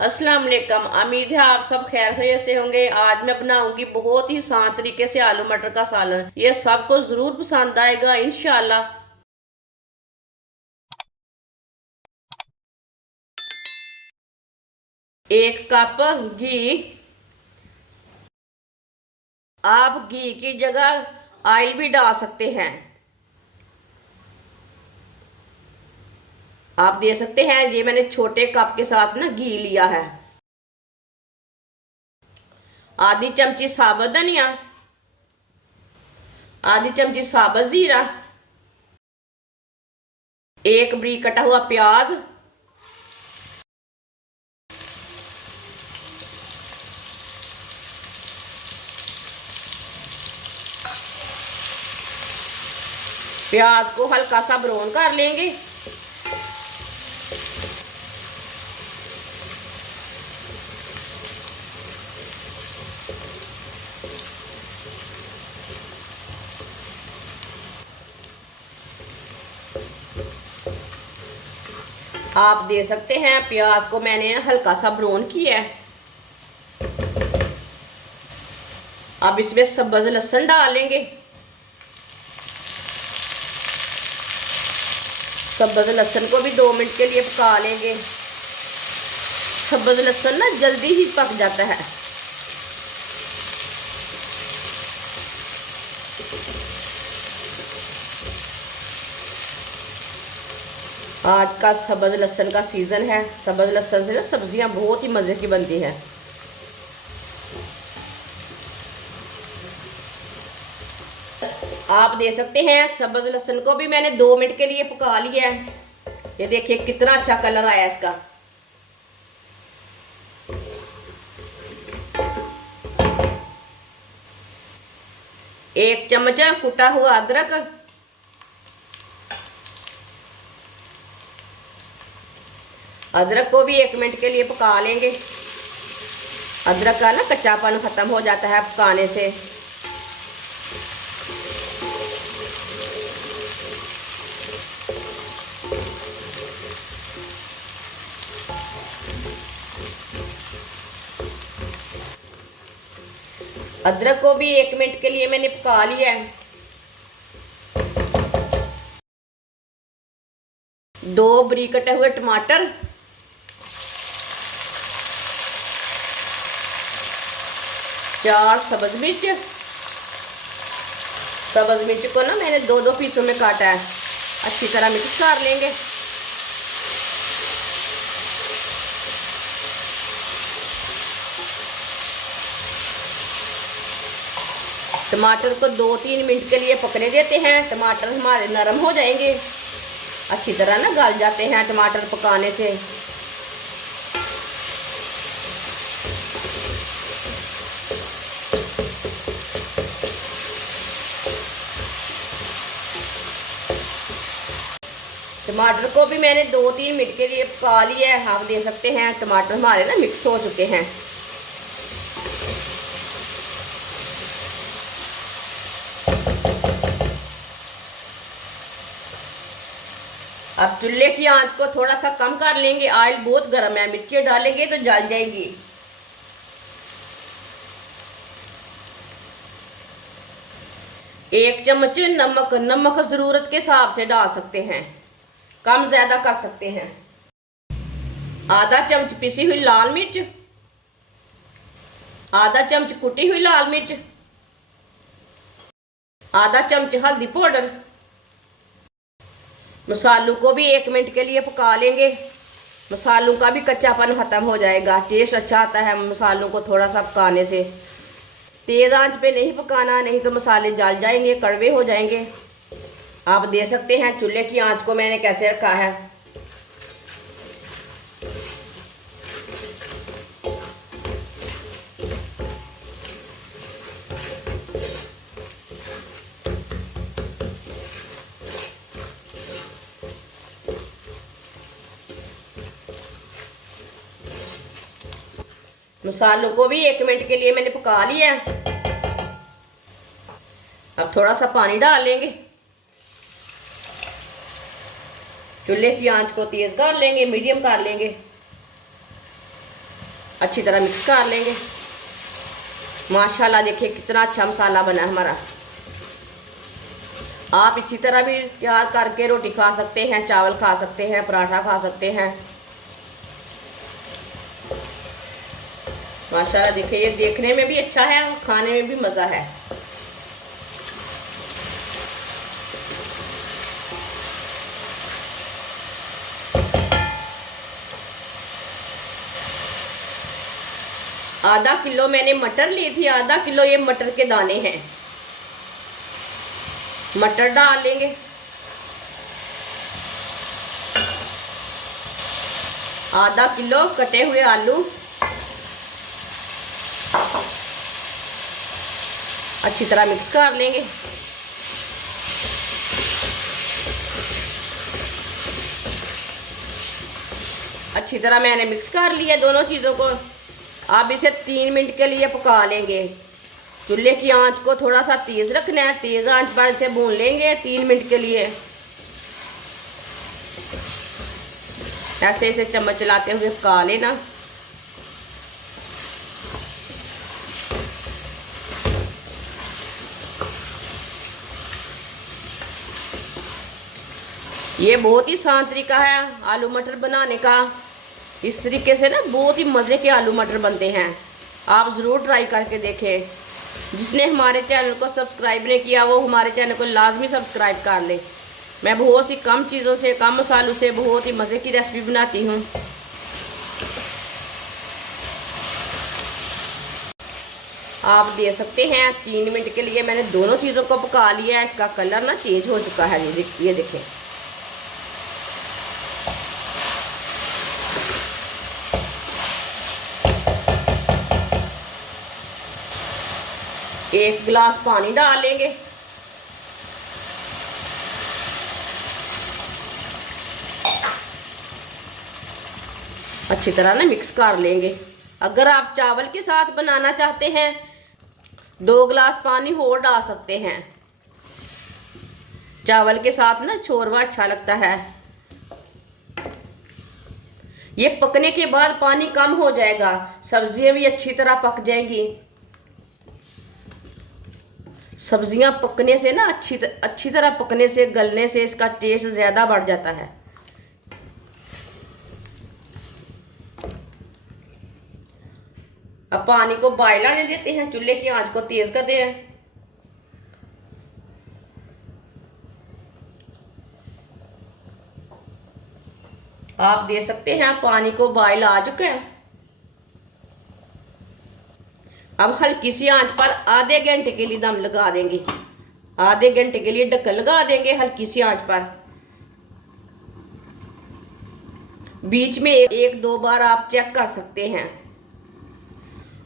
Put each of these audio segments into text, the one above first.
अस्सलाम वालेकुम। उम्मीद है आप सब खैर खैरियत से होंगे। आज मैं बनाऊंगी बहुत ही आसान तरीके से आलू मटर का सालन। ये सबको जरूर पसंद आएगा इंशाल्लाह। 1 कप घी। आप घी की जगह ऑयल भी डाल सकते हैं। आप दे सकते हैं। ये मैंने छोटे कप के साथ ना घी लिया है। आधी चमची साबुत धनिया, आधी चमची साबुत जीरा, एक बरीक कटा हुआ प्याज, प्याज को हल्का सा ब्राउन कर लेंगे। आप दे सकते हैं प्याज को मैंने हल्का सा ब्राउन किया है। अब इसमें सब्ज लहसुन डालेंगे। सब्ज लहसुन को भी 2 मिनट के लिए पका लेंगे। सब्ज लहसुन ना जल्दी ही पक जाता है। आज का सब्ज लहसुन का सीज़न है। सब्ज लहसुन से ना सब्जियां बहुत ही मज़े की बनती हैं। आप दे सकते हैं सब्ज लहसुन को भी मैंने 2 मिनट के लिए पका लिया है। ये देखिए कितना अच्छा कलर आया इसका। एक चम्मच कुटा हुआ अदरक, अदरक को भी 1 मिनट के लिए पका लेंगे। अदरक का ना कच्चापन खत्म हो जाता है पकाने से। अदरक को भी 1 मिनट के लिए मैंने पका लिया है। 2 बारीक कटे हुए टमाटर, 4 सब्ज मिर्च। सब्ज मिर्च को ना मैंने 2-2 पीसों में काटा है। अच्छी तरह मिक्स कर लेंगे। टमाटर को 2-3 मिनट के लिए पकने देते हैं। टमाटर हमारे नरम हो जाएंगे। अच्छी तरह ना गल जाते हैं टमाटर पकाने से। टमाटर को भी मैंने 2-3 मिनट के लिए पका लिया है। आप दे सकते हैं टमाटर हमारे ना मिक्स हो चुके हैं। अब चूल्हे की आंच को थोड़ा सा कम कर लेंगे। ऑयल बहुत गर्म है, मिर्ची डालेंगे तो जल जाएगी। एक चम्मच नमक, नमक जरूरत के हिसाब से डाल सकते हैं, कम ज्यादा कर सकते हैं। आधा चम्मच पिसी हुई लाल मिर्च, आधा चम्मच कुटी हुई लाल मिर्च, आधा चम्मच हल्दी पाउडर। मसालों को भी 1 मिनट के लिए पका लेंगे। मसालों का भी कच्चापन खत्म हो जाएगा। टेस्ट अच्छा आता है मसालों को थोड़ा सा पकाने से। तेज़ आंच पे नहीं पकाना, नहीं तो मसाले जल जाएंगे, कड़वे हो जाएंगे। आप दे सकते हैं चूल्हे की आंच को मैंने कैसे रखा है। मसालों को भी 1 मिनट के लिए मैंने पका लिया है। अब थोड़ा सा पानी डाल लेंगे। चूल्हे की आंच को तेज कर लेंगे, मीडियम कर लेंगे। अच्छी तरह मिक्स कर लेंगे। माशाल्लाह देखिए कितना अच्छा मसाला बना है हमारा। आप इसी तरह भी तैयार करके रोटी खा सकते हैं, चावल खा सकते हैं, पराठा खा सकते हैं। माशाल्लाह देखिए ये देखने में भी अच्छा है और खाने में भी मज़ा है। आधा किलो मैंने मटर ली थी, आधा किलो ये मटर के दाने हैं। मटर डाल लेंगे। आधा किलो कटे हुए आलू। अच्छी तरह मिक्स कर लेंगे। अच्छी तरह मैंने मिक्स कर लिया दोनों चीज़ों को। अब इसे 3 मिनट के लिए पका लेंगे। चूल्हे की आंच को थोड़ा सा तेज़ रखना है, तेज़ आंच पर इसे भून लेंगे 3 मिनट के लिए। ऐसे इसे चम्मच चलाते हुए पका लेना। ये बहुत ही आसान तरीका है आलू मटर बनाने का। इस तरीके से ना बहुत ही मज़े के आलू मटर बनते हैं। आप ज़रूर ट्राई करके देखें। जिसने हमारे चैनल को सब्सक्राइब नहीं किया वो हमारे चैनल को लाजमी सब्सक्राइब कर ले। मैं बहुत सी कम चीज़ों से, कम मसालों से बहुत ही मज़े की रेसिपी बनाती हूँ। आप दे सकते हैं 3 मिनट के लिए मैंने दोनों चीज़ों को पका लिया है। इसका कलर ना चेंज हो चुका है। ये देखें। एक गिलास पानी डाल लेंगे। अच्छी तरह ना मिक्स कर लेंगे। अगर आप चावल के साथ बनाना चाहते हैं 2 गिलास पानी और डाल सकते हैं। चावल के साथ ना शोरबा अच्छा लगता है। ये पकने के बाद पानी कम हो जाएगा, सब्जियां भी अच्छी तरह पक जाएंगी। सब्जियां पकने से ना अच्छी तरह पकने से, गलने से इसका टेस्ट ज़्यादा बढ़ जाता है। अब पानी को बॉयल आने देते हैं। चूल्हे की आंच को तेज कर दें। आप दे सकते हैं पानी को बॉयल आ चुका है। अब हल्की सी आंच पर आधे घंटे के लिए दम लगा देंगे। आधे घंटे के लिए ढक्कन लगा देंगे हल्की सी आंच पर। बीच में एक दो बार आप चेक कर सकते हैं।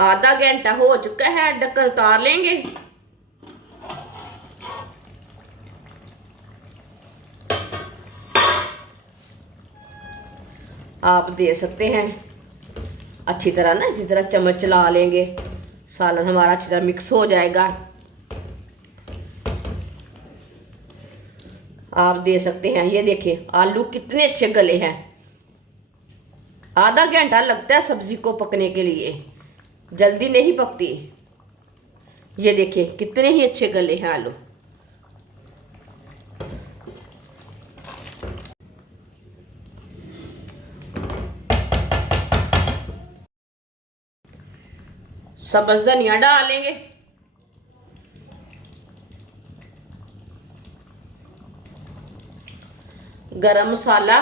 आधा घंटा हो चुका है, ढक्कन उतार लेंगे। आप दे सकते हैं अच्छी तरह ना, इसी तरह चम्मच चला लेंगे। सालन हमारा अच्छी तरह मिक्स हो जाएगा। आप दे सकते हैं। ये देखिए आलू कितने अच्छे गले हैं। आधा घंटा लगता है सब्जी को पकने के लिए, जल्दी नहीं पकती। ये देखिए कितने ही अच्छे गले हैं आलू। सब्ज धनिया डालेंगे। गरम मसाला,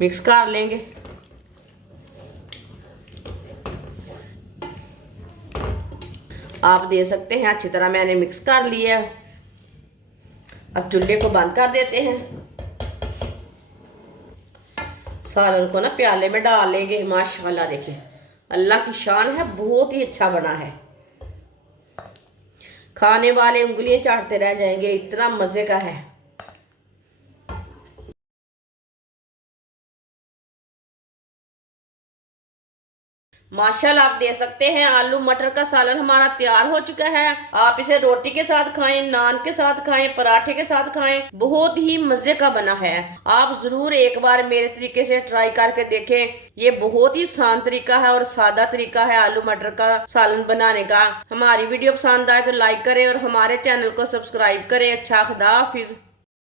मिक्स कर लेंगे। आप दे सकते हैं। अच्छी तरह मैंने मिक्स कर लिया। अब चूल्हे को बंद कर देते हैं। सालन को ना प्याले में डाल लेंगे। माशाल्लाह देखिए अल्लाह की शान है, बहुत ही अच्छा बना है। खाने वाले उंगलियां चाटते रह जाएंगे, इतना मज़े का है। माशाल्लाह आप देख सकते हैं आलू मटर का सालन हमारा तैयार हो चुका है। आप इसे रोटी के साथ खाएं, नान के साथ खाएं, पराठे के साथ खाएं, बहुत ही मजे का बना है। आप जरूर एक बार मेरे तरीके से ट्राई करके देखें। ये बहुत ही आसान तरीका है और सादा तरीका है आलू मटर का सालन बनाने का। हमारी वीडियो पसंद आए तो लाइक करें और हमारे चैनल को सब्सक्राइब करें। अच्छा, खुदा हाफिज।